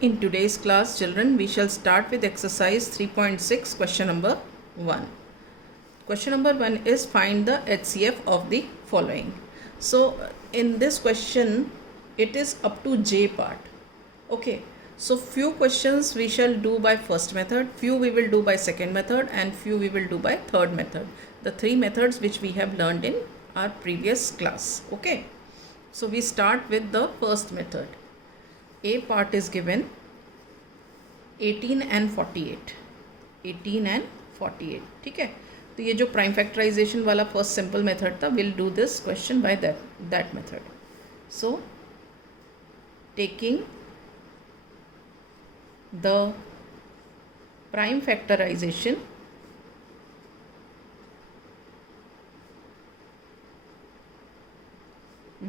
In today's class, children, we shall start with exercise 3.6, question number 1. Question number 1 is find the HCF of the following. So, in this question, it is up to J part. Okay. So, few questions we shall do by first method, few we will do by second method, and few we will do by third method. The three methods which we have learned in our previous class. Okay. So, we start with the first method. A part is given 18 and 48. 18 and 48. ठीक है. तो ये जो prime factorization वाला first simple method था, will do this question by that method. So taking the prime factorization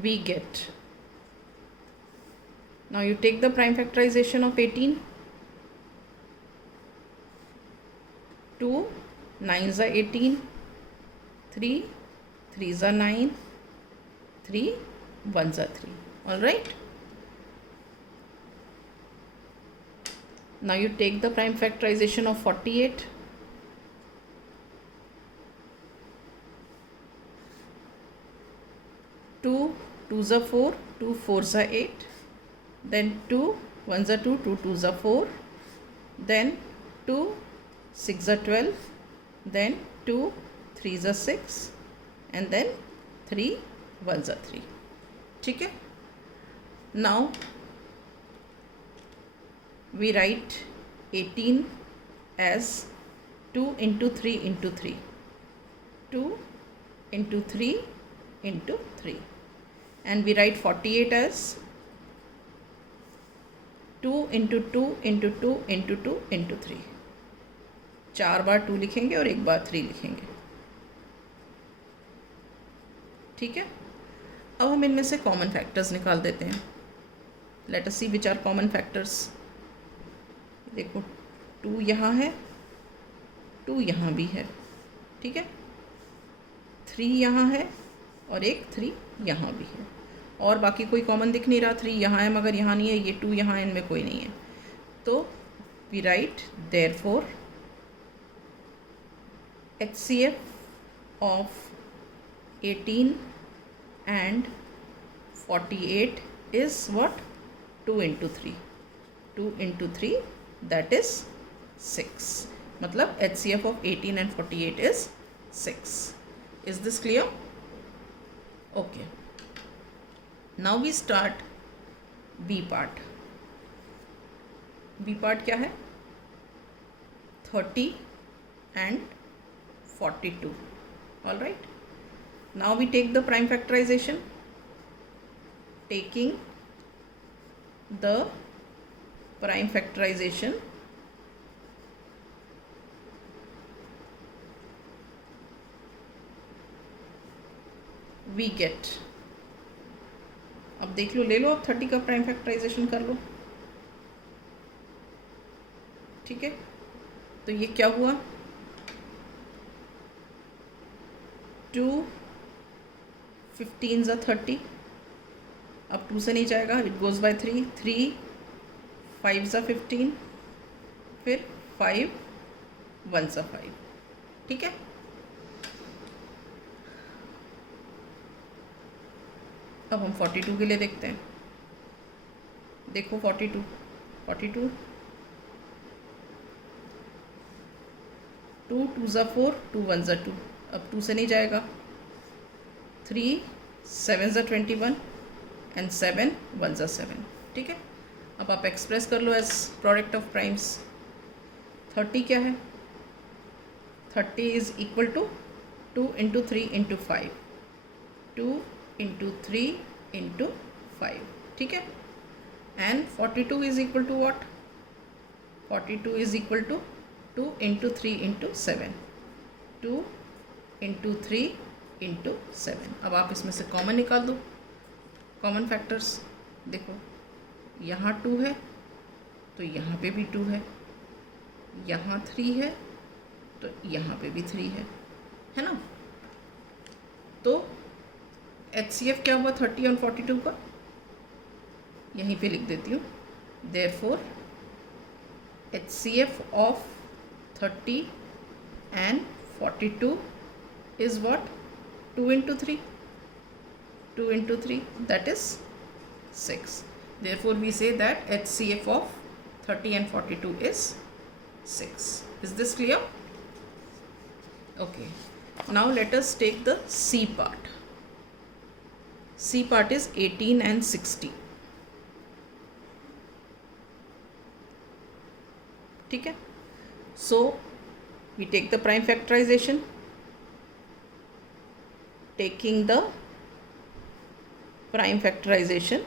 we get, now you take the prime factorization of 18. 2 9s are 18, 3 3s are 9, 3 1s are 3. All right, now you take the prime factorization of 48. 2 2s are 4, 2 4s are 8, then 2 1s are 2, 2 2s are 4, then 2 6 are 12, then 2 3s are 6, and then 3 1s are 3. ठीक है. Now we write 18 as 2 into 3 into 3, 2 into 3 into 3, and we write 48 as 2 into 2 into 2 into 2 into 3. 4 बार 2 लिखेंगे और 1 बार 3 लिखेंगे. ठीक है. अब हम इनमें से कॉमन फैक्टर्स निकाल देते हैं. Let us see which are common factors. देखो 2 यहाँ है, 2 यहाँ भी है. ठीक है. 3 यहाँ है और एक 3 यहाँ भी है, और बाकी कोई कॉमन दिख नहीं रहा. 3 यहाँ है मगर यहाँ नहीं है, ये 2 यहाँ है, इनमें कोई नहीं है. तो we write therefore HCF of 18 and 48 is what? 2 into 3. 2 into 3, that is 6. मतलब HCF of 18 and 48 is 6. Is this clear? Okay. Now we start B part. B part क्या है? 30 and 42. All right. Now we take the prime factorization. Taking the prime factorization, we get, अब देख लो, ले लो, अब 30 का prime factorisation कर लो. ठीक है. तो ये क्या हुआ? 2 15s are 30. अब 2 से नहीं जाएगा, it goes bye 3. 3 5s are 15, फिर 5 1s are 5. ठीक है. अब हम 42 के लिए देखते हैं. देखो 42 2 2s are 4, 2 1s are 2. अब 2 से नहीं जाएगा. 3 7s are 21 and 7 1s are 7. ठीक है. अब आप एक्सप्रेस कर लो एज प्रोडक्ट ऑफ प्राइम्स. 30 क्या है? 30 is equal to 2 into 3 into 5. 2 into 3 into 5. ठीक है. And 42 is equal to what? 42 is equal to 2 into 3 into 7. 2 into 3 into 7. अब आप इसमें से कॉमन निकाल दो. कॉमन फैक्टर्स देखो, यहाँ 2 है तो यहाँ पे भी 2 है, यहाँ 3 है तो यहाँ पे भी 3 है ना. तो HCF क्या हुआ 30 और 42 का? यहीं पे लिख देती हूँ. Therefore HCF of 30 and 42 is what? 2 into 3. 2 into 3, that is 6. Therefore, we say that HCF of 30 and 42 is 6. Is this clear? Okay. Now let us take the C part. C part is 18 and 60. ठीक है. So we take the prime factorization. Taking the prime factorization,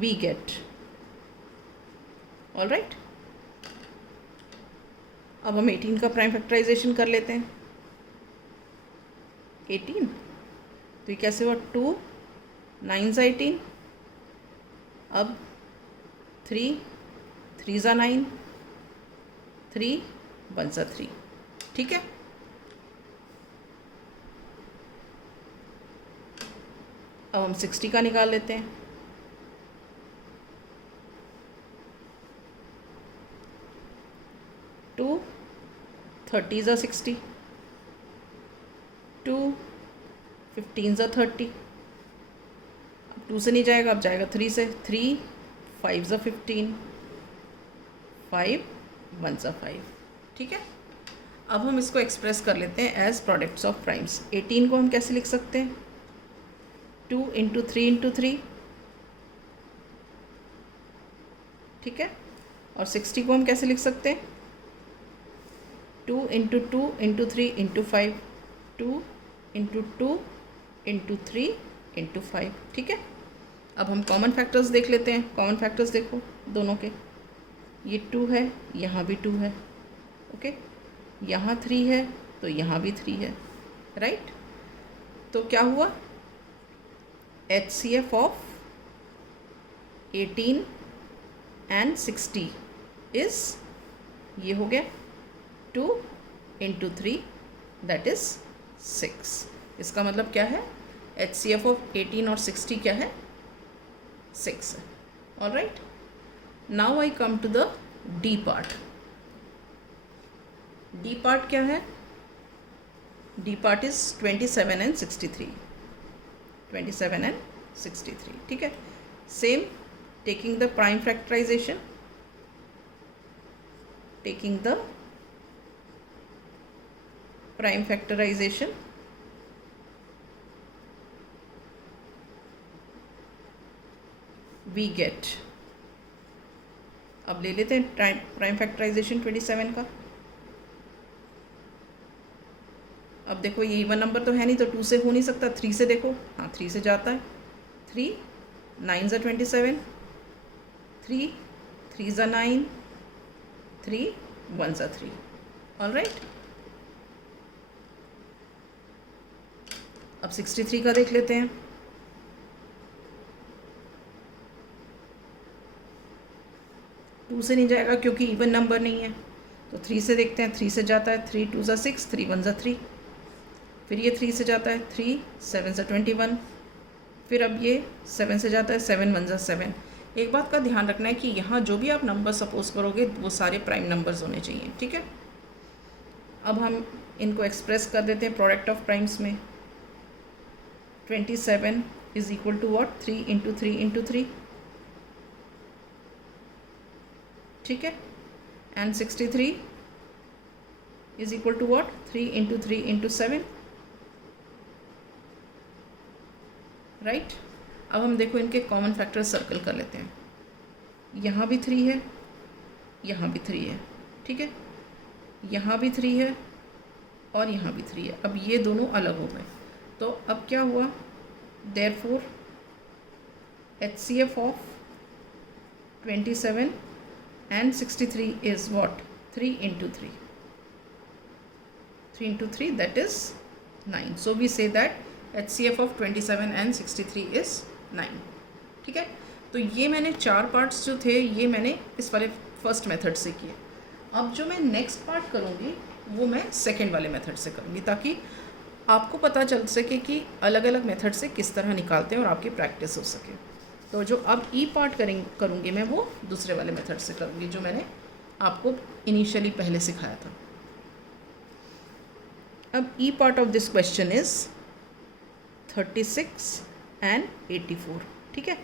we get, all right. अब हम 18 का prime factorisation कर लेते हैं. 18 तो ये कैसे हुआ? 2 9 ज़ा 18. अब 3 ज़ा 9, 3 1 ज़ा 3. ठीक है. अब हम 60 का निकाल लेते हैं. 2 30 ज़ा 60, 2 15 ज़ा 30. अब 2 से नहीं जाएगा, अब जाएगा 3 से. 3 5 ज़ा 15, 5 1 ज़ा 5. ठीक है. अब हम इसको एक्सप्रेस कर लेते हैं एज प्रोडक्ट्स ऑफ प्राइम्स. 18 को हम कैसे लिख सकते हैं? 2 इंटू 3 इंटू 3. ठीक है. और 60 को हम कैसे लिख सकते हैं? 2 into 2 into 3 into 5. 2 into 2 into 3 into 5. ठीक है. अब हम कॉमन फैक्टर्स देख लेते हैं. कॉमन फैक्टर्स देखो दोनों के. ये 2 है, यहाँ भी 2 है. ओके. यहाँ 3 है तो यहाँ भी 3 है. राइट. तो क्या हुआ? HCF ऑफ 18 एंड 60 इज, ये हो गया 2 इंटू 3 दैट इज 6. इसका मतलब क्या है? HCF ऑफ 18 और 60 क्या है? 6 है. All right. Now I come to the D part. D part क्या है? D part is 27 and 63. 27 and 63. ठीक है. Same, taking the prime factorization, taking the prime factorization, we get, अब ले लेते हैं प्राइम फैक्टराइजेशन 27 का. अब देखो ये इवन नंबर तो है नहीं, तो 2 से हो नहीं सकता. 3 से देखो, हाँ 3 से जाता है. 3 9 ज़ा 27, 3 3 ज़ा 9, 3 1 ज़ा 3. All right. अब 63 का देख लेते हैं. टू से नहीं जाएगा क्योंकि इवन नंबर नहीं है. तो 3 से देखते हैं. 3 से जाता है. 3 2 ज़ा 6, 3 1 ज़ा 3. फिर ये 3 से जाता है. 3 7 ज़ा 21. फिर अब ये 7 से जाता है. 7 1 ज़ा 7. एक बात का ध्यान रखना है कि यहाँ जो भी आप नंबर सपोज करोगे वो सारे प्राइम नंबर्स होने चाहिए. ठीक है. अब हम इनको एक्सप्रेस कर देते हैं प्रोडक्ट ऑफ प्राइम्स में. 27 is equal to what? 3 into 3 into 3. ठीक है. And 63 is equal to what? 3 into 3 into 7. Right. अब हम देखो इनके कॉमन फैक्टर सर्कल कर लेते हैं. यहाँ भी 3 है, यहाँ भी 3 है. ठीक है. यहाँ भी 3 है और यहाँ भी 3 है. अब ये दोनों अलग हो गए. तो अब क्या हुआ? Therefore HCF of 27 and 63 is what? 3 into 3. 3 into 3 that is 9. So we say that HCF of 27 and 63 is 9. ठीक है. तो ये मैंने 4 पार्ट्स जो थे ये मैंने इस वाले फर्स्ट मेथड से किए. अब जो मैं नेक्स्ट पार्ट करूँगी वो मैं सेकेंड वाले मेथड से करूँगी ताकि आपको पता चल सके कि अलग अलग मेथड से किस तरह निकालते हैं और आपकी प्रैक्टिस हो सके। तो जो अब ई पार्ट करूँगी मैं, वो दूसरे वाले मेथड से करूँगी जो मैंने आपको इनिशियली पहले सिखाया था। अब ई part of this question is 36 and 84। ठीक है,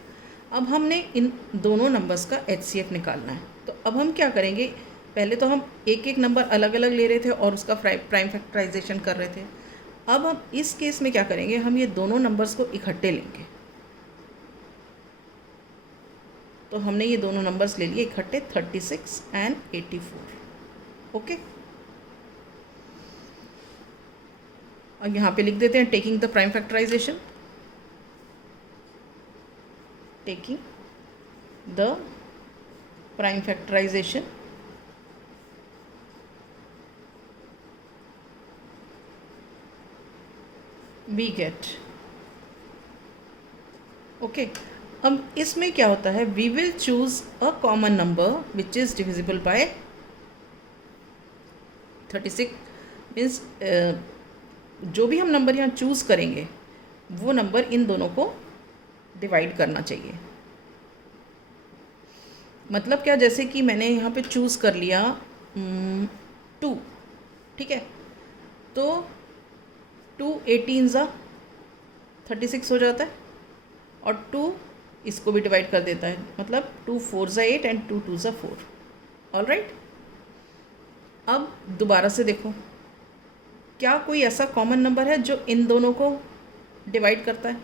अब हमने इन दोनों नंबर्स का HCF निकालना है। तो अब हम क्या करेंगे, पहले तो हम एक एक नंबर अलग अलग ले रहे थे और उसका प्राइम फैक्टराइजेशन कर रहे थे। अब हम इस केस में क्या करेंगे, हम ये दोनों नंबर्स को इकट्ठे लेंगे। तो हमने ये दोनों नंबर्स ले लिए इकट्ठे, 36 एंड 84। ओके, अब यहाँ पे लिख देते हैं taking the prime factorization, taking the prime factorization we get. Okay, अब इसमें क्या होता है, we will choose a common number which is divisible by 36। Means जो भी हम नंबर यहाँ चूज़ करेंगे वो नंबर इन दोनों को डिवाइड करना चाहिए। मतलब क्या, जैसे कि मैंने यहाँ पे चूज़ कर लिया 2, ठीक है, तो 2 18 ज़ा 36 हो जाता है और 2 इसको भी डिवाइड कर देता है, मतलब 2 4 ज़ा 8 एंड 2 2 ज़ा 4। ऑल राइट, अब दोबारा से देखो, क्या कोई ऐसा कॉमन नंबर है जो इन दोनों को डिवाइड करता है।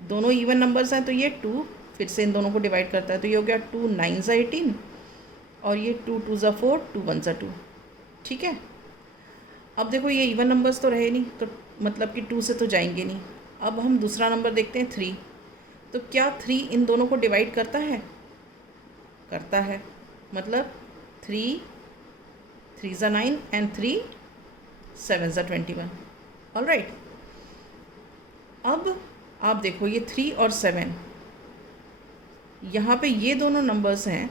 दोनों इवन नंबर्स हैं तो ये 2 फिर से इन दोनों को डिवाइड करता है, तो ये हो गया 2 9 ज़ा 18 और ये 2 2 ज़ा 4 2 1 ज़ा 2। ठीक है, अब देखो ये इवन नंबर्स तो रहे नहीं, तो मतलब कि 2 से तो जाएंगे नहीं। अब हम दूसरा नंबर देखते हैं 3। तो क्या 3 इन दोनों को डिवाइड करता है? करता है, मतलब 3 3 ज़ा 9 एंड 3 7 ज़ा 21। ऑल राइट, अब आप देखो ये 3 और 7, यहाँ पे ये दोनों नंबर्स हैं,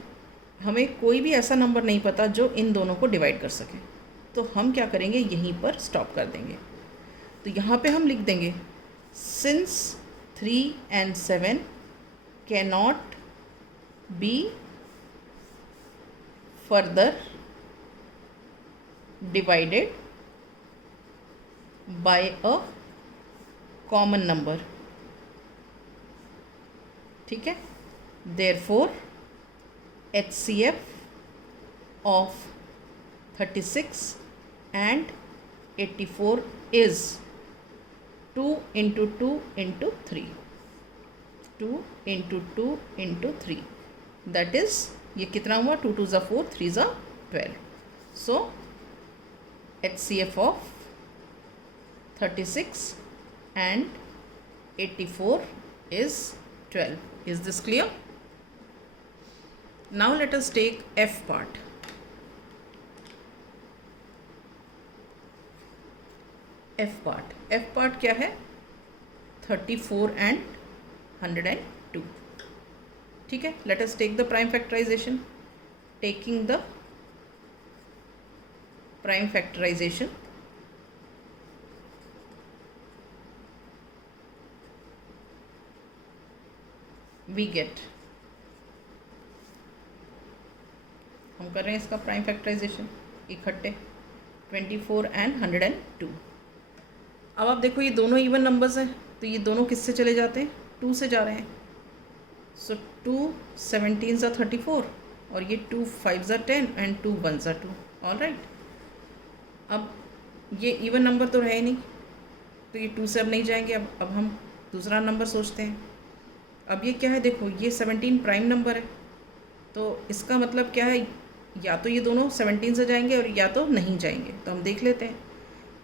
हमें कोई भी ऐसा नंबर नहीं पता जो इन दोनों को डिवाइड कर सके। तो हम क्या करेंगे, यहीं पर स्टॉप कर देंगे। तो यहाँ पे हम लिख देंगे since 3 and 7 can not be further divided by a common number. ठीक है, therefore HCF of 36 and 84 is 2 into 2 into 3, 2 into 2 into 3, that is ये कितना हुआ, 2 2 ज़ा 4 3 ज़ा 12। so HCF of 36 and 84 is 12. Is this clear? Now let us take F part. F part क्या है, 34 and 102। ठीक है, let us take the prime factorization. Taking the prime factorization, we get, हम कर रहे हैं इसका प्राइम फैक्टराइजेशन इकट्ठे 24 एंड 102। अब आप देखो ये दोनों इवन नंबर्स हैं, तो ये दोनों किससे चले जाते हैं, 2 से जा रहे हैं। सो 2 17 ज़ा 34 और ये 2 5 ज़ा 10 एंड 2 1 ज़ा 2। ऑल राइट, अब ये इवन नंबर तो रहे नहीं, तो ये 2 से अब नहीं जाएंगे। अब हम दूसरा नंबर सोचते हैं। अब ये क्या है, देखो ये 17 प्राइम नंबर है, तो इसका मतलब क्या है, या तो ये दोनों 17 से जाएंगे और या तो नहीं जाएंगे। तो हम देख लेते हैं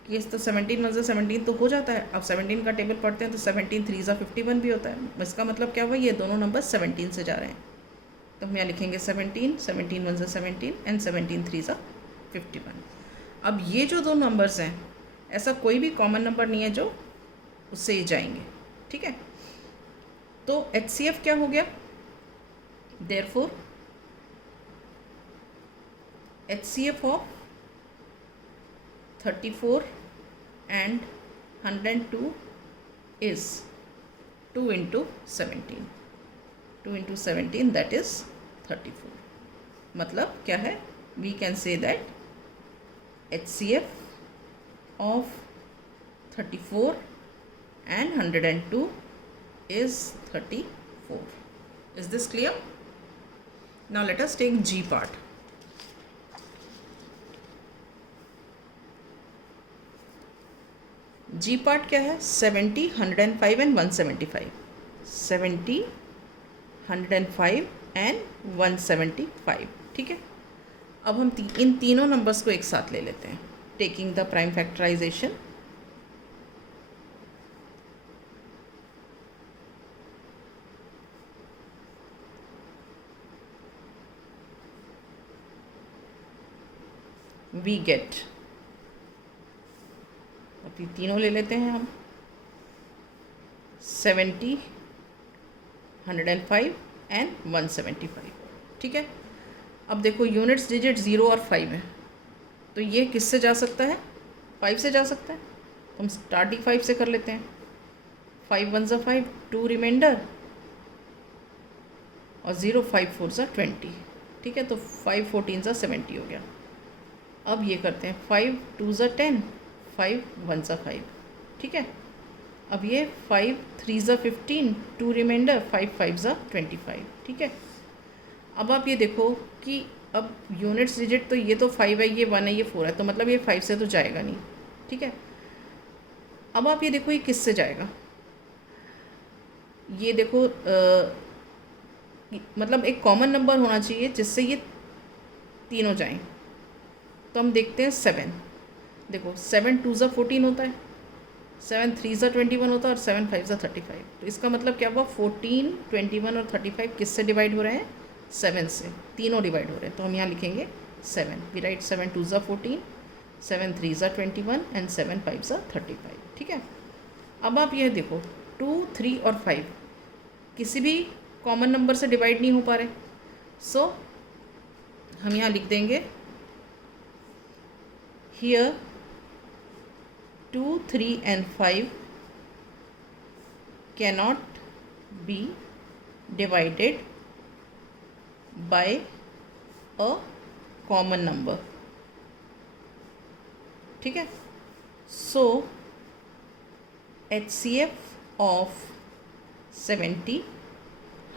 कि इस तो 17 1 ज़ा 17 तो हो जाता है। अब 17 का टेबल पढ़ते हैं तो 17 3 ज़ा 51 भी होता है। इसका मतलब क्या हुआ, ये दोनों नंबर 17 से जा रहे हैं। तो हम यहाँ लिखेंगे 17 17 1 ज़ा 17 एंड 17 3 ज़ा 51। अब ये जो दो नंबर्स हैं, ऐसा कोई भी कॉमन नंबर नहीं है जो उससे जाएंगे। ठीक है, तो HCF क्या हो गया, therefore HCF of 34 and 102 is 2 into 17. 2 into 17 that is 34. मतलब क्या है, we can say that HCF of 34 and 102 is 34. Is this clear? Now let us take G part. G part क्या है? 70, 105 and 175. 70, 105 and 175. ठीक है, अब हम इन तीनों नंबर्स को एक साथ ले लेते हैं, taking the prime factorization. We get, अब ये तीनों ले लेते हैं हम, 70, 105 एंड 175. ठीक है, अब देखो यूनिट्स डिजिट 0 और 5 है, तो ये किससे जा सकता है? 5 से जा सकता है. तो हम स्टार्ट ही 5 से कर लेते हैं. 5 1 ज़ा 5, 2 रिमाइंडर और 0 5 4 ज़ा 20. ठीक है, तो 5 14 ज़ा 70 हो गया. अब ये करते हैं 5 2 ज़ा 10, 5 1 ज़ा 5. ठीक है, अब ये 5 3 ज़ा 15, 2 रिमाइंडर, 5 5 ज़ा 25. ठीक है, अब आप ये देखो कि अब यूनिट्स डिजिट तो ये तो 5 है, ये 1 है, ये 4 है, तो मतलब ये 5 से तो जाएगा नहीं. ठीक है, अब आप ये देखो ये किससे जाएगा. ये देखो मतलब एक कॉमन नंबर होना चाहिए जिससे ये तीनों जाएं. तो हम देखते हैं 7. देखो 7 2 ज़ा 14 होता है, 7 3 ज़ा 21 होता है और 7 5 ज़ा 35. तो इसका मतलब क्या हुआ, 14 21 और 35 किससे डिवाइड हो रहे हैं? 7 से. तीनों डिवाइड हो रहे हैं, तो हम यहाँ लिखेंगे 7. वी राइट 7 2 ज़ा 14, 7 3 ज़ा 21 एंड 7 5 ज़ा 35. ठीक है, अब आप यह देखो 2 3 और 5 किसी भी कॉमन नंबर से डिवाइड नहीं हो पा रहे. सो हम यहाँ लिख देंगे here 2 3 and 5 cannot be divided by a common number. ठीक है, so HCF of 70,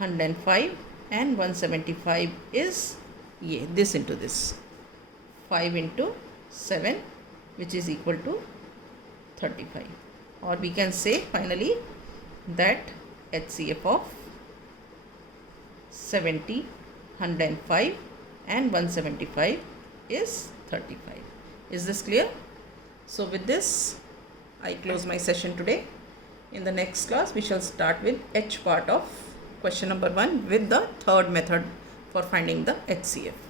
105 and 175 is ये this into this, 5 into 7 which is equal to 35. or we can say finally that HCF of 70, 105 and 175 is 35. Is this clear? So with this I close my session today. In the next class we shall start with H part of question number 1 with the third method for finding the HCF.